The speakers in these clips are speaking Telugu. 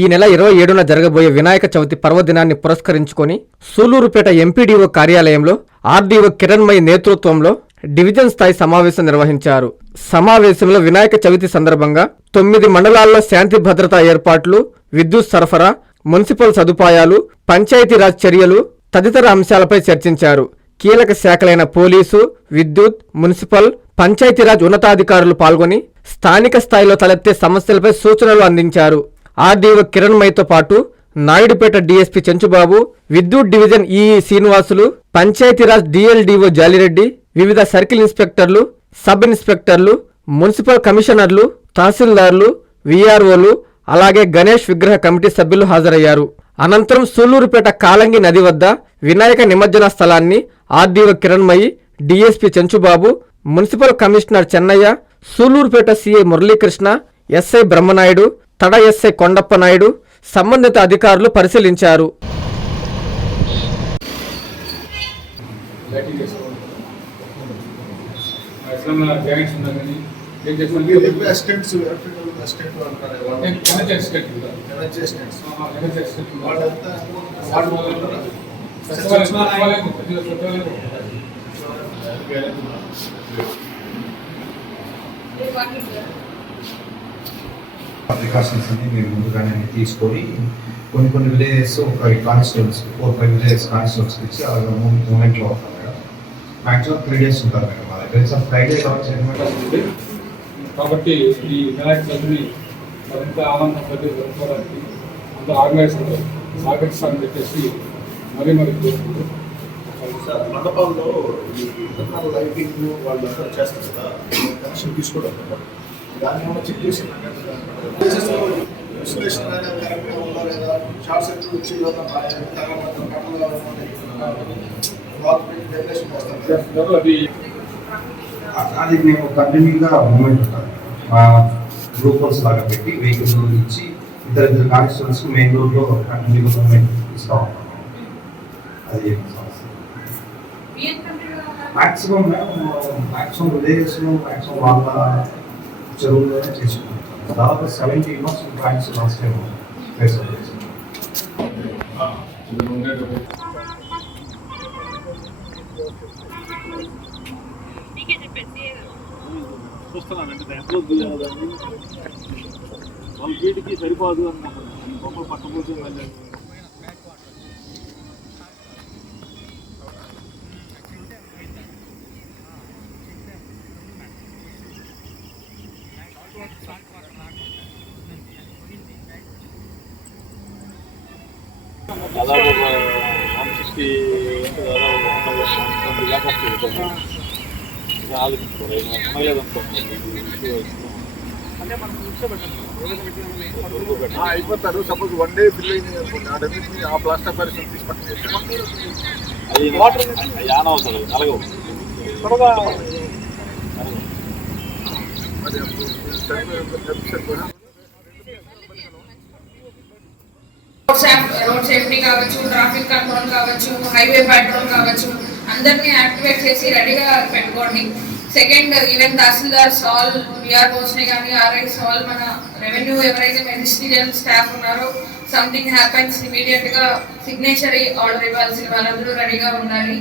ఈ నెల ఇరవై ఏడున జరగబోయే వినాయక చవితి పర్వదినాన్ని పురస్కరించుకొని సూలూరుపేట ఎంపీడీఓ కార్యాలయంలో ఆర్డీఓ కిరణ్మయ్ నేతృత్వంలో డివిజన్ స్థాయి సమావేశం నిర్వహించారు. సమావేశంలో వినాయక చవితి సందర్భంగా తొమ్మిది మండలాల్లో శాంతి భద్రతా ఏర్పాట్లు విద్యుత్ సరఫరా మున్సిపల్ సదుపాయాలు పంచాయతీరాజ్ చర్యలు తదితర అంశాలపై చర్చించారు. కీలక శాఖలైన పోలీసు విద్యుత్ మున్సిపల్ పంచాయతీరాజ్ ఉన్నతాధికారులు పాల్గొని స్థానిక స్థాయిలో తలెత్తే సమస్యలపై సూచనలు అందించారు. ఆర్డీఓ కిరణ్మయితో పాటు నాయుడుపేట డీఎస్పీ చెంచుబాబు విద్యుత్ division EE Srinivasulu Panchayati Raj DLDO Jalireddy వివిధ సర్కిల్ ఇన్స్పెక్టర్లు సబ్ ఇన్స్పెక్టర్లు మున్సిపల్ కమిషనర్లు తహసీల్దార్లు విఆర్ఓలు అలాగే గణేష్ విగ్రహ కమిటీ సభ్యులు హాజరయ్యారు. అనంతరం సూళ్ళూరుపేట కాలంగి నది వద్ద వినాయక నిమజ్జన స్థలాన్ని RDO Kiranmayi DSP Chenchubabu municipal commissioner Chennaiah Sullurpeta CI Muralikrishna SI Brahmanaidu Tada SI Kondappa Naidu సంబంధిత అధికారులు పరిశీలించారు. వాళ్ళంతా వార్డు వాళ్ళు ఉంటారా? సచివాలయం సచివాలయం కొద్దిగా సచివాలయం ప్రికాషన్స్ అన్ని మేము ముందుగానే తీసుకొని కొన్ని కొన్ని విలేజెస్ ఒక constituencies four five villages constituencies ఇచ్చి ఆ మూమెంట్లో ఉంటాం మేడం. మ్యాక్సిమం త్రీ డేస్ ఉంటారు మేడం మా దగ్గర. సార్ ఫ్రైడే చేయడం ఉంది. కాబట్టి ఈ వినాయక చవితిని మరింత ఆనందంగా జరుపుకోవడానికి అంత ఆర్గనైజ్ సహకరిస్తానని చెప్పేసి మరీ మరీ కోరుకుంటూ. సార్ మండపంలో లైటింగ్ వాళ్ళంతా చేస్తారు కనెక్షన్ తీసుకోవడం. దాన్ని ఏమైనా చెక్ చేసి ఇన్సులేషన్ అనేది కరెక్ట్గా ఉందా లేదా షార్ట్ సర్క్యూట్ వచ్చి అది మేము కంటిన్యూగా మూమెంట్ ఉంటాం. మా గ్రూపర్స్ లాగా పెట్టి వెహికల్ రోడ్ ఇచ్చి ఇద్దరు ఇద్దరు కాన్స్టిట్యూన్స్ మెయిన్ రోడ్లో కంటిన్యూగా మూమెంట్ ఇస్తూ ఉంటాం అది సమస్య? మాక్సిమం మాక్సిమం విలేజెస్లో మాక్సిమం వాళ్ళ చెరువులోనే చేసుకుంటాం దాదాపు seventy months points last time phase దాంట్లో వాళ్ళ వీటికి సరిపోదు అన్నమాట బొమ్మలు పట్టబోతే మళ్ళీ దాదాపు ఒక వన్ సిక్స్టీ దాదాపు వన్ ల్యాక్ వస్తుంది ఇంకా ఆలోచించుకోవాలి అమ్మలేదు అయిపోతారు. సపోజ్ వన్ డే బిల్ అయింది అనుకోండి ఆ ప్లాస్టర్ పరిశ్రమ తీసి పక్కన చేస్తే అది వాటర్ యాన అవుతుంది నలగవు త్వరగా మరి అప్పుడు సరిపోయి డబ్బు సరిపోయినా రోడ్ సేఫ్టీ కావచ్చు ట్రాఫిక్ కంట్రోల్ కావచ్చు హైవే పెట్రోల్ కావచ్చు అందరినీ యాక్టివేట్ చేసి రెడీగా పెట్టుకోండి. సెకండ్ ఈవెన్ తహసీల్దార్ సాల్ విఆర్ఓస్ని కానీ ఆర్ఐ సాల్ మన రెవెన్యూ ఎవరైతే మెజిస్ట్రియల్ స్టాఫ్ ఉన్నారో సంథింగ్ హ్యాపెన్స్ ఇమీడియట్గా సిగ్నేచర్ ఆర్డర్ ఇవ్వాల్సిన వాళ్ళందరూ రెడీగా ఉండాలి.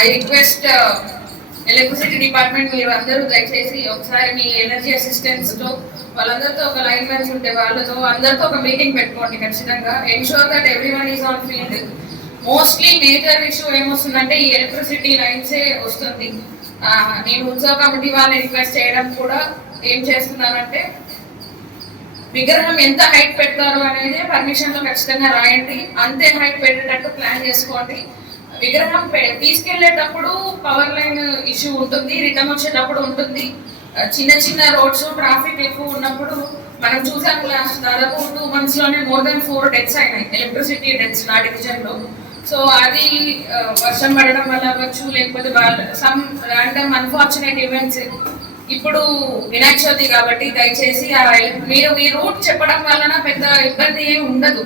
ఐ రిక్వెస్ట్ ఎలక్ట్రిసిటీ డిపార్ట్మెంట్ మీరు అందరూ దయచేసి ఒకసారి మీ ఎనర్జీ అసిస్టెంట్స్తో వాళ్ళందరితో ఒక లైన్ మ్యాన్స్ ఉంటే వాళ్ళతో అందరితో ఒక మీటింగ్ పెట్టుకోండి ఖచ్చితంగా. Ensure that every one is on field mostly major issue ఏమొస్తుందంటే ఈ ఎలక్ట్రిసిటీ లైన్సే వస్తుంది. నేను ఉత్సవ కమిటీ వాళ్ళని రిక్వెస్ట్ చేయడం కూడా ఏం చేస్తున్నానంటే విగ్రహం ఎంత హైట్ పెడతారు అనేది పర్మిషన్లో ఖచ్చితంగా రాయండి. అంతే హైట్ పెట్టేటట్టు ప్లాన్ చేసుకోండి. విగ్రహం పె- తీసుకెళ్ళేటప్పుడు పవర్ లైన్ ఇష్యూ ఉంటుంది రిటర్న్ వచ్చేటప్పుడు ఉంటుంది. చిన్న చిన్న రోడ్స్ ట్రాఫిక్ ఎక్కువ ఉన్నప్పుడు మనం చూసాం లాస్ట్ దాదాపు టూ మంత్స్లోనే మోర్ దెన్ ఫోర్ డెత్స్ అయినాయి ఎలక్ట్రిసిటీ డెత్స్ నా డివిజన్లో. సో అది వర్షం పడడం వల్ల అవ్వచ్చు లేకపోతే సమ్ ర్యాండమ్ అన్ఫార్చునేట్ ఈవెంట్స్ ఇప్పుడు వినాయక చవితి కాబట్టి దయచేసి ఆ మీరు మీ రూట్ చెప్పడం వలన పెద్ద ఇబ్బంది ఏమి ఉండదు.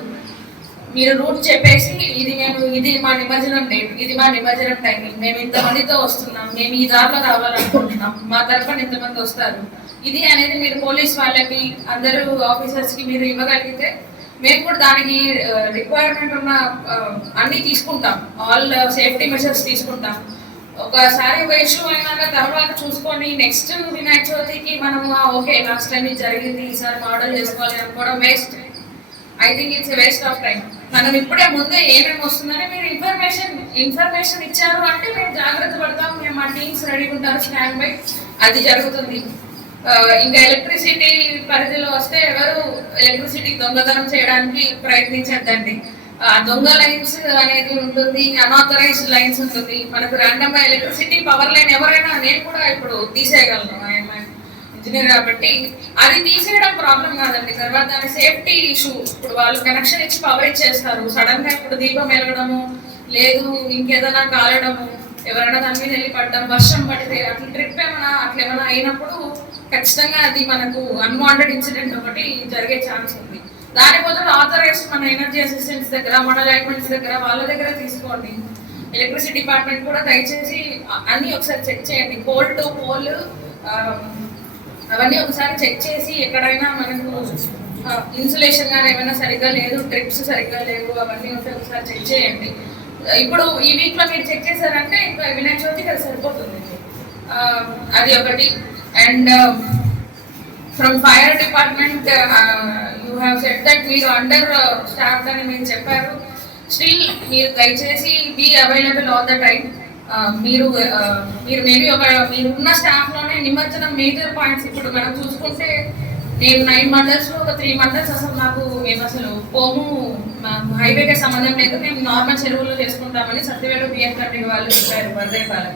మీరు రూట్ చెప్పేసి ఇది మేము ఇది మా నిమజ్జనం డేట్ ఇది మా నిమజ్జనం టైమింగ్ మేము ఇంతమందితో వస్తున్నాం మేము ఈ దారిలో రావాలనుకుంటున్నాం. మా తరఫున ఇంతమంది వస్తారు. ఇది అనేది మీరు పోలీస్ వాళ్ళకి అందరూ ఆఫీసర్స్కి మీరు ఇవ్వగలిగితే మేము కూడా దానికి రిక్వైర్మెంట్ ఉన్న అన్ని తీసుకుంటాం. ఆల్ సేఫ్టీ మెషర్స్ తీసుకుంటాం. ఒకసారి ఒక ఇష్యూ అయినాక తర్వాత చూసుకొని నెక్స్ట్ వినాయక చవితికి మనం ఓకే లాస్ట్ టైం ఇది జరిగింది ఈసారి మోడల్ చేసుకోవాలి అనుకోవడం waste I think it's waste of time మనం ఇప్పుడే ముందే ఏమేమి వస్తుందని మీరు ఇన్ఫర్మేషన్ ఇన్ఫర్మేషన్ ఇచ్చారు అంటే మేము జాగ్రత్త పడతాం. మేము మా టీమ్స్ రెడీగా ఉంటారు స్టాండ్ బై అది జరుగుతుంది. ఇంకా ఎలక్ట్రిసిటీ పరిధిలో వస్తే ఎవరు ఎలక్ట్రిసిటీ దొంగతనం చేయడానికి ప్రయత్నించద్దండి. ఆ దొంగ లైన్స్ అనేది ఉంటుంది అన్ఆథరైజ్డ్ లైన్స్ ఉంటుంది. మనకు ర్యాండమ్గా ఎలక్ట్రిసిటీ పవర్ లైన్ ఎవరైనా నేను కూడా ఇప్పుడు తీసేయగలను. ఇంజనీర్ కాబట్టి అది తీసేయడం ప్రాబ్లం కాదండి. తర్వాత దాని సేఫ్టీ ఇష్యూ ఇప్పుడు వాళ్ళు కనెక్షన్ ఇచ్చి పవర్ ఇచ్చేస్తారు. సడన్గా ఇప్పుడు దీపం వెలగడము లేదు ఇంకేదైనా కాలడము ఎవరైనా దాని మీద వెళ్ళి పడ్డం వర్షం పడితే అట్లా ట్రిప్ ఏమైనా అట్లా ఏమైనా అయినప్పుడు ఖచ్చితంగా అది మనకు అన్వాంటెడ్ ఇన్సిడెంట్ ఒకటి జరిగే ఛాన్స్ ఉంది. దాని బదులు ఆథరైజ్డ్ మన ఎనర్జీ అసిస్టెంట్స్ దగ్గర మన లైట్మెంట్స్ దగ్గర వాళ్ళ దగ్గర తీసుకోండి. ఎలక్ట్రిసిటీ డిపార్ట్మెంట్ కూడా దయచేసి అన్ని ఒకసారి చెక్ చేయండి. పోల్ టు పోల్ అవన్నీ ఒకసారి చెక్ చేసి ఎక్కడైనా మనకు ఇన్సులేషన్ కానీ ఏమైనా సరిగ్గా లేదు ట్రిప్స్ సరిగ్గా లేవు అవన్నీ ఉంటే ఒకసారి చెక్ చేయండి. ఇప్పుడు ఈ వీక్లో మీరు చెక్ చేశారంటే ఇంకా వినాయక చవితికి అది సరిపోతుంది. అది ఒకటి. And from fire department you have set that మీరు అండర్ స్టాఫ్ అని మీరు చెప్పారు. స్టిల్ మీరు దయచేసి be available all the time మీరు మీరు మేబీ ఒక మీరు ఉన్న స్టాఫ్లోనే నిమజ్జనం మేజర్ పాయింట్స్ ఇప్పుడు మనం చూసుకుంటే నేను నైన్ మండల్స్లో ఒక త్రీ మండల్స్ అసలు నాకు మేము అసలు పోము హైవేకి సంబంధం లేదు. మేము నార్మల్ చెరువుల్లో చేసుకుంటామని సత్యవేడు బియ్యం కట్టి వాళ్ళు చెప్పారు వరదేపాలెం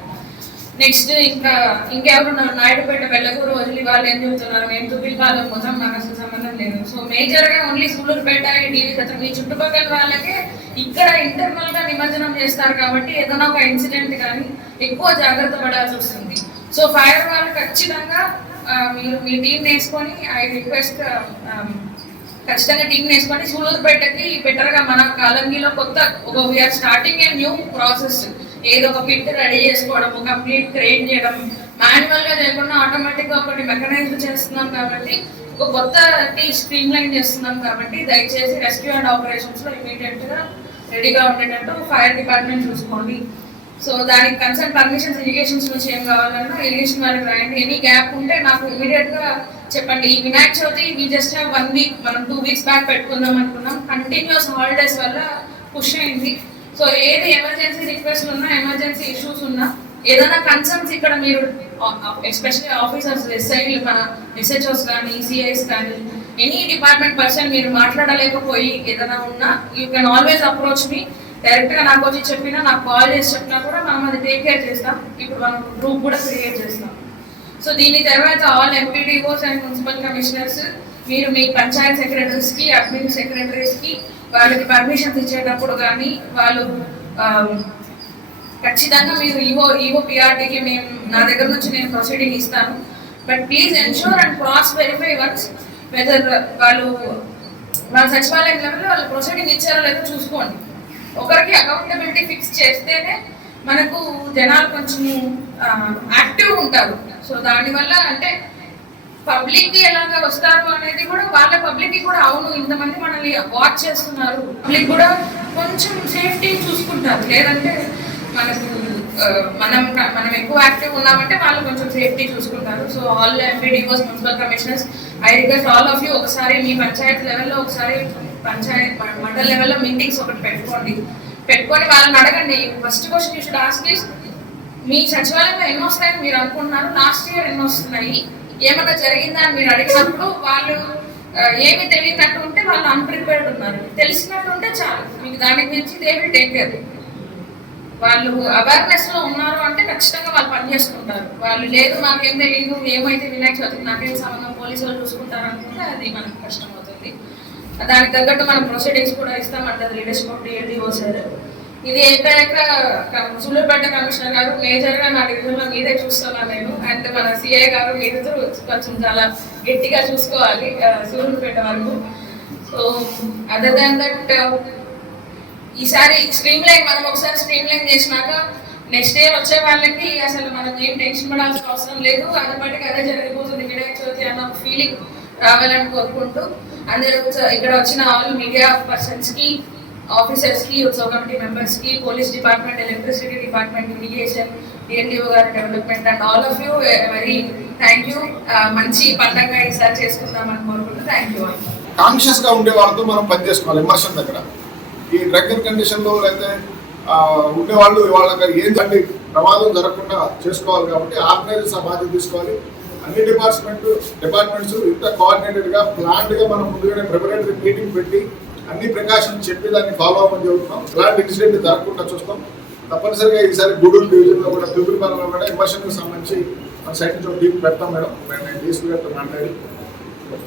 నెక్స్ట్ ఇంకా ఇంకెవరు నాయుడుపేట వెళ్ళకూరు వదిలి వాళ్ళు ఏం చెబుతున్నారు? మేము తుపిల్పాలెం మొత్తం మాకు అసలు సంబంధం లేదు. సో మేజర్గా ఓన్లీ సూళ్ళూరుపేట టీవీ సత్రం ఈ చుట్టుపక్కల వాళ్ళకే ఇక్కడ ఇంటర్నల్గా నిమజ్జనం చేస్తారు కాబట్టి ఏదైనా ఒక ఇన్సిడెంట్ కానీ ఎక్కువ జాగ్రత్త పడాల్సి వస్తుంది. సో ఫైర్ వాళ్ళు ఖచ్చితంగా మీరు మీ టీం వేసుకొని ఐ రిక్వెస్ట్ ఖచ్చితంగా టీం వేసుకొని సూళ్ళూరుపేటకి బెటర్గా మన కాలంగిలో కొత్త ఒక we're starting a new process ఏదో ఒక పిట్ రెడీ చేసుకోవడం కంప్లీట్ క్రియేట్ చేయడం మాన్యువల్గా చేయకుండా ఆటోమేటిక్గా ఒకటి మెకనైజ్ చేస్తున్నాం కాబట్టి ఒక కొత్త టీ స్ట్రీమ్ లైన్ చేస్తున్నాం కాబట్టి దయచేసి రెస్క్యూ అండ్ ఆపరేషన్స్లో ఇమీడియట్గా రెడీగా ఉండేటట్టు ఫైర్ డిపార్ట్మెంట్ చూసుకోండి. సో దానికి కన్సర్న్ పర్మిషన్స్ ఎడ్యుకేషన్స్ నుంచి ఏం కావాలన్నా ఎడ్యుకేషన్ వాళ్ళకి రాయండి. ఎనీ గ్యాప్ ఉంటే నాకు ఇమీడియట్గా చెప్పండి. ఈ వినాయక చవితి మీ జస్ట్ వన్ వీక్ మనం టూ వీక్స్ బ్యాక్ పెట్టుకుందాం అనుకున్నాం. కంటిన్యూస్ హాలిడేస్ వల్ల పుష్ అయింది. సో ఏది ఎమర్జెన్సీ రిక్వెస్ట్ ఉన్నా ఎమర్జెన్సీ ఇష్యూస్ ఉన్నా ఏదైనా కన్సర్న్స్ ఇక్కడ మీరు ఎస్పెషల్లీ ఆఫీసర్స్ ఎస్ఐలు మన ఎస్హెచ్ఓస్ కానీ సిఐస్ కానీ ఎనీ డిపార్ట్మెంట్ పర్సన్ మీరు మాట్లాడలేకపోయి ఏదైనా ఉన్నా you can always approach me. డైరెక్ట్గా నాకు వచ్చి చెప్పినా నాకు కాల్ చేసి చెప్పినా కూడా మనం అది టేక్ కేర్ చేస్తాం. ఇప్పుడు మనం గ్రూప్ కూడా క్రియేట్ చేస్తాం. సో దీని తర్వాత all MPDOs and municipal commissioners మీరు మీ పంచాయత్ సెక్రటరీస్కి అడ్మిన్ సెక్రటరీస్కి వాళ్ళకి పర్మిషన్స్ ఇచ్చేటప్పుడు కానీ వాళ్ళు ఖచ్చితంగా మీరు ఈవో ఈవో పిఆర్టీకి మేము నా దగ్గర నుంచి నేను ప్రొసీడింగ్ ఇస్తాను. But please ensure and cross verify once whether వాళ్ళు వాళ్ళ సచివాలయం లెవెల్లో వాళ్ళు ప్రొసీడింగ్ ఇచ్చారో లేదో చూసుకోండి. ఒకరికి అకౌంటబిలిటీ ఫిక్స్ చేస్తేనే మనకు జనాలు కొంచెం యాక్టివ్ ఉంటారు. సో దానివల్ల అంటే పబ్లిక్కి ఎలాగ వస్తారు అనేది కూడా వాళ్ళ పబ్లిక్కి కూడా అవును. ఇంతమంది మనల్ని వాచ్ చేస్తున్నారు. పబ్లిక్ కూడా కొంచెం సేఫ్టీ చూసుకుంటారు. లేదంటే మనకు మనం మనం ఎక్కువ యాక్టివ్ ఉన్నామంటే వాళ్ళు కొంచెం సేఫ్టీ చూసుకుంటారు. So all MPDOs municipal commissioners I request all of you ఒకసారి మీ పంచాయత్ లెవెల్లో ఒకసారి పంచాయత్ మండల్ లెవెల్లో మీటింగ్స్ ఒకటి పెట్టుకోండి. పెట్టుకొని వాళ్ళని అడగండి. First question you should ask మీ సచివాలయంలో ఎన్ని వస్తాయని మీరు అనుకుంటున్నారు? లాస్ట్ ఇయర్ ఎన్ని వస్తున్నాయి? ఏమన్నా జరిగిందా అని మీరు అడిగినప్పుడు వాళ్ళు ఏమి తెలియనట్టు ఉంటే వాళ్ళు అన్ప్రిపేర్డ్ ఉన్నారు. తెలిసినట్టు ఉంటే చాలు. మీకు దానికి మించి దే విల్ టేక్ కేర్ వాళ్ళు అవేర్నెస్లో ఉన్నారు అంటే ఖచ్చితంగా వాళ్ళు పనిచేసుకుంటారు వాళ్ళు లేదు మాకేం తెలియదు ఏమైతే వినాయక చవితికి నాకేం సంబంధం పోలీసు వాళ్ళు చూసుకుంటారు అనుకుంటే అది మనకు కష్టం అవుతుంది దానికి తగ్గట్టు మనం ప్రొసీడింగ్స్ కూడా ఇస్తామంటే లీడర్షిప్ ఆఫ్ డిఎల్డిఓ సార్ ఇది ఏకైక సుళ్ళూరుపేట కమిషనర్ గారు మేజర్గా నా డివిజన్ మీదే చూస్తున్నాను నేను. అండ్ మన సిఐ గారు మీరిద్దరు కొంచెం చాలా గట్టిగా చూసుకోవాలి ఆ, వరకు. సో అదర్ దాన్ దట్ ఈసారి స్ట్రీమ్ లైన్ మనం ఒకసారి స్ట్రీమ్ లైన్ చేసినాక నెక్స్ట్ ఇయర్ వచ్చే వాళ్ళకి అసలు మనం ఏం టెన్షన్ పడాల్సిన అవసరం లేదు. అందుబాటుకి అదే జరిగిపోతుంది. వినాయక చవితి అన్న ఫీలింగ్ రావాలని కోరుకుంటూ అందరూ ఇక్కడ వచ్చిన ఆల్ మీడియా పర్సన్స్కి ఆఫీసర్స్కి ఉత్సవ కమిటీ మెంబర్స్కి police department electricity department irrigation DNDO గారి development and all of you very thank you. మంచి పండగ ఈసారి చేసుకుందామని కోరుకుంటూ థ్యాంక్ యూ కాన్షియస్గా ఉండే వాళ్ళతో మనం పనిచేసుకోవాలి ఎమర్షన్ దగ్గర ఈ డ్రగ్ కండిషన్లో లేకపోతే ఆ, ఉండేవాళ్ళు వాళ్ళకి ఏంటంటే ప్రమాదం జరగకుండా చేసుకోవాలి కాబట్టి ఆర్గనైజర్స్ ఆ బాధ్యత తీసుకోవాలి. అన్ని డిపార్ట్మెంట్ డిపార్ట్మెంట్స్ ఇంత కోఆర్డినేటెడ్గా ప్లాంట్గా మనం ముందుగానే ప్రిపరేటరీ మీటింగ్ పెట్టి అన్ని ప్రికాషన్స్ చెప్పి దాన్ని ఫాలో అప్ అని చెబుతున్నాం. ఇలాంటి ఇన్సిడెంట్ జరగకుండా చూస్తాం. తప్పనిసరిగా ఈసారి గూడూరు డివిజన్లో కూడా తూర్పుపాలెంలో కూడా ఎమర్షన్ సంబంధించి మన సైడ్ నుంచి ఒక టీం పెడతాం మేడం. నేను తీసుకుని మాట్లాడి.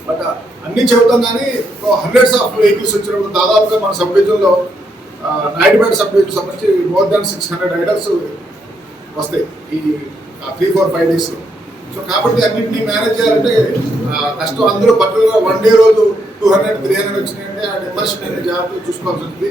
బట్ అన్ని చెబుతాం కానీ హండ్రెడ్స్ ఆఫ్ వెహికల్స్ వచ్చినప్పుడు దాదాపుగా మన సబ్ డివిజన్లో నాయుడుపేట సబ్ డివిజన్ సంబంధించి more than six hundred riders వస్తాయి ఈ three four five days so కాబట్టి అన్నింటినీ మేనేజ్ చేయాలంటే కష్టం. అందరూ పర్టికులర్ వన్ డే రోజు టూ హండ్రెడ్ త్రీ హండ్రెడ్ వచ్చినాయంటే ఆ ఇమర్షన్ అనేది జాగ్రత్తగా చూసుకోవాల్సి ఉంటుంది